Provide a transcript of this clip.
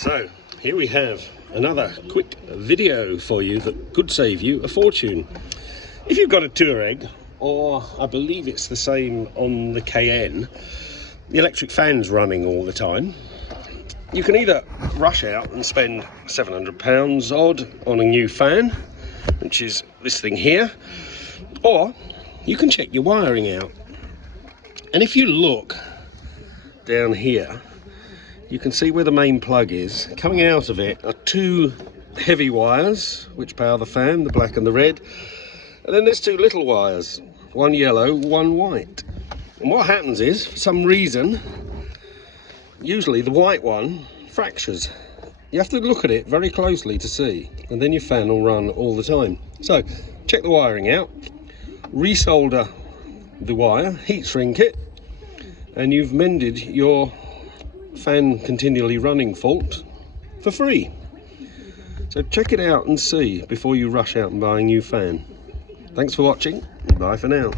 So here we have another quick video for you that could save you a fortune. If you've got a Touareg, or I believe it's the same on the Cayenne, the electric fan's running all the time, you can either rush out and spend £700 odd on a new fan, which is this thing here, or you can check your wiring out. And if you look down here, you can see where the main plug is. Coming out of it are two heavy wires which power the fan, the black and the red, and then there's two little wires, one yellow, one white. And what happens is, for some reason, usually the white one fractures. You have to look at it very closely to see, and then your fan will run all the time. So check the wiring out, resolder the wire, heat shrink it, and you've mended your fan continually running fault for free. So check it out and see before you rush out and buy a new fan. Thanks for watching. Bye for now.